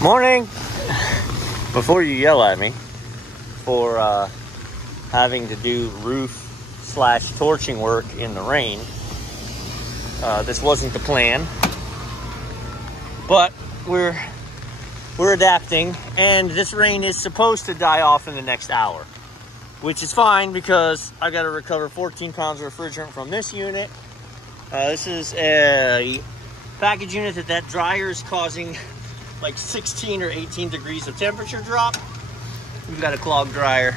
Morning! Before you yell at me for having to do roof/torching work in the rain, this wasn't the plan, but we're adapting, and this rain is supposed to die off in the next hour, which is fine because I got to recover 14 pounds of refrigerant from this unit. This is a package unit that dryer is causing like 16 or 18 degrees of temperature drop. We've got a clogged dryer,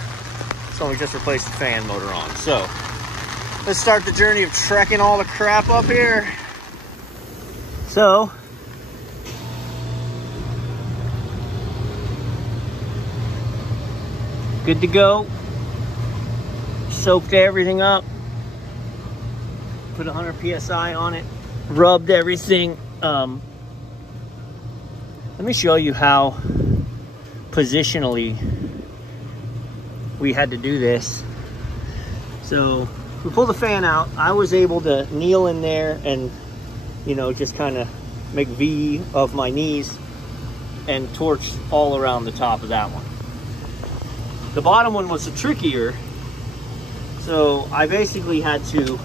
so we just replaced the fan motor on. So let's start the journey of trekking all the crap up here. So good to go. Soaked everything up, put 100 psi on it, rubbed everything. Let me show you how positionally we had to do this. So we pull the fan out. I was able to kneel in there and, you know, just kind of make V of my knees and torch all around the top of that one. The bottom one was trickier. So I basically had to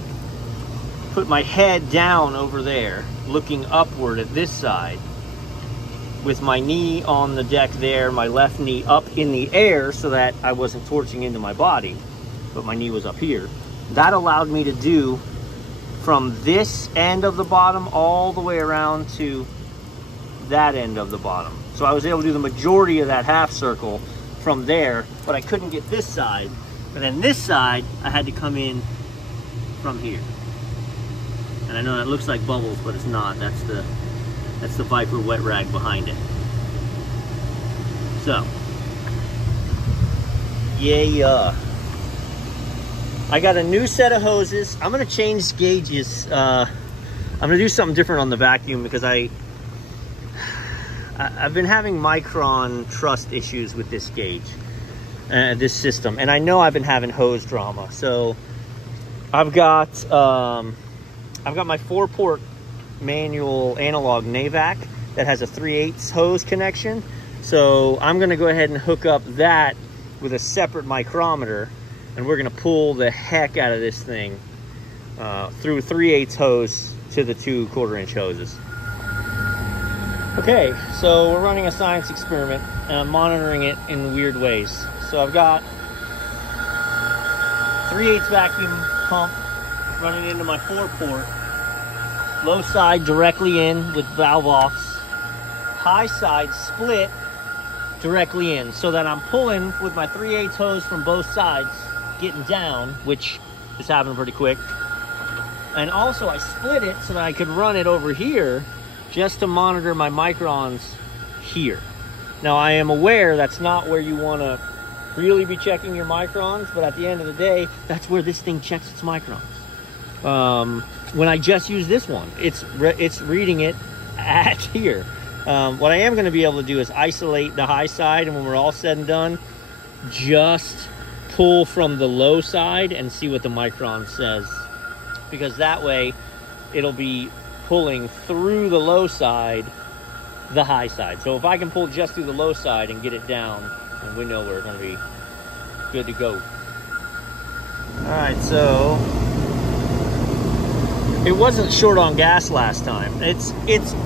put my head down over there, looking upward at this side, with my knee on the deck there, my left knee up in the air so that I wasn't torching into my body, but my knee was up here. That allowed me to do from this end of the bottom all the way around to that end of the bottom. So I was able to do the majority of that half circle from there, but I couldn't get this side. And then this side, I had to come in from here. And I know that looks like bubbles, but it's not. That's the Viper wet rag behind it. So, yeah. I got a new set of hoses. I'm gonna change gauges. I'm gonna do something different on the vacuum because I've been having micron trust issues with this gauge, this system, and I know I've been having hose drama. So I've got my 4-port manual analog hvac that has a 3/8 hose connection. So I'm gonna go ahead and hook up that with a separate micrometer, and we're gonna pull the heck out of this thing through 3/8 hose to the 2 1/4-inch hoses. Okay, so we're running a science experiment and I'm monitoring it in weird ways. So I've got 3/8 vacuum pump running into my 4-port. Low side directly in with valve offs. High side split directly in, so that I'm pulling with my 3/8 hose from both sides, getting down, which is happening pretty quick. And also I split it so that I could run it over here just to monitor my microns here. Now I am aware that's not where you want to really be checking your microns, but at the end of the day, that's where this thing checks its microns. When I just use this one, it's reading it at here. What I am going to be able to do is isolate the high side, and when we're all said and done, just pull from the low side and see what the micron says, because that way it'll be pulling through the low side, the high side. So if I can pull just through the low side and get it down, then we know we're going to be good to go. All right, so it wasn't short on gas last time. It's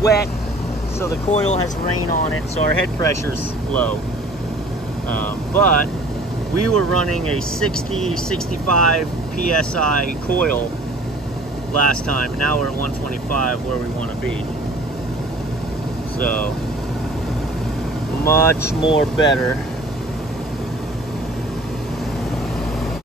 wet, so the coil has rain on it, so our head pressure's low. But we were running a 60-65 psi coil last time. Now we're at 125, where we want to be. So much more better.